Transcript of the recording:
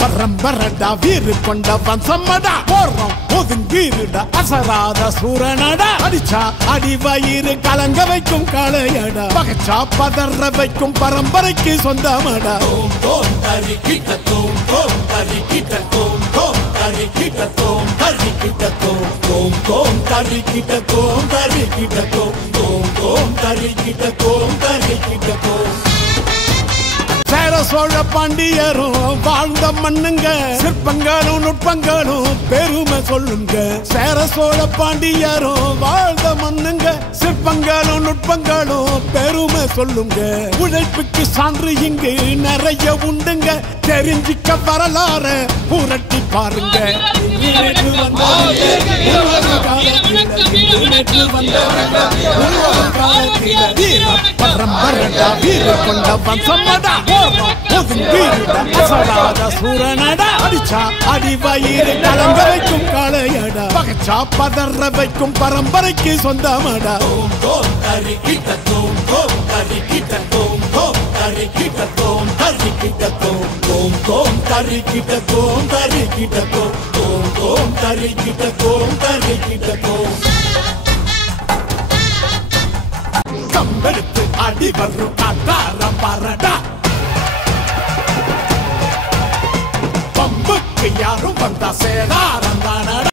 பரம்பரடா வீறு கொண்ட வம்சமடா போறோம் ஒதுங்கீருடா அசராத சூரனடா அடிச்சா அடி வயிறு கலங்க வைக்கும் காளையடா பகச்சா பதற வைக்கும் பரம்பரைக்கு சொந்தமடா சேர சோழ பாண்டியரும் வாழ்ந்த மண்ணுங்க சிற்பங்களும் நுட்பங்களும் பெருமை சொல்லுங்க சேர சோழ பாண்டியரும் வாழ்ந்த மண்ணுங்க சிற்பங்களும் நுட்பங்களும் பெருமை சொல்லுங்க உழைப்புக்கு சான்று இங்கு நிறைய உண்டுங்க தெரிஞ்சிக்க வரலாறு புரட்டி பாருங்க பரம்பரடா வீறு கொண்ட வம்சமடா சூரனடா அடிச்சா அடி வயிறு கலங்க வைக்கும் காளையடா பகச்சா பதற வைக்கும் பரம்பரைக்கு சொந்தமடா கம்பெடுத்து அடி வரும் காட்டார பாரடா பம்புக்கு யாரும் வந்தா சேதாரம் தானடா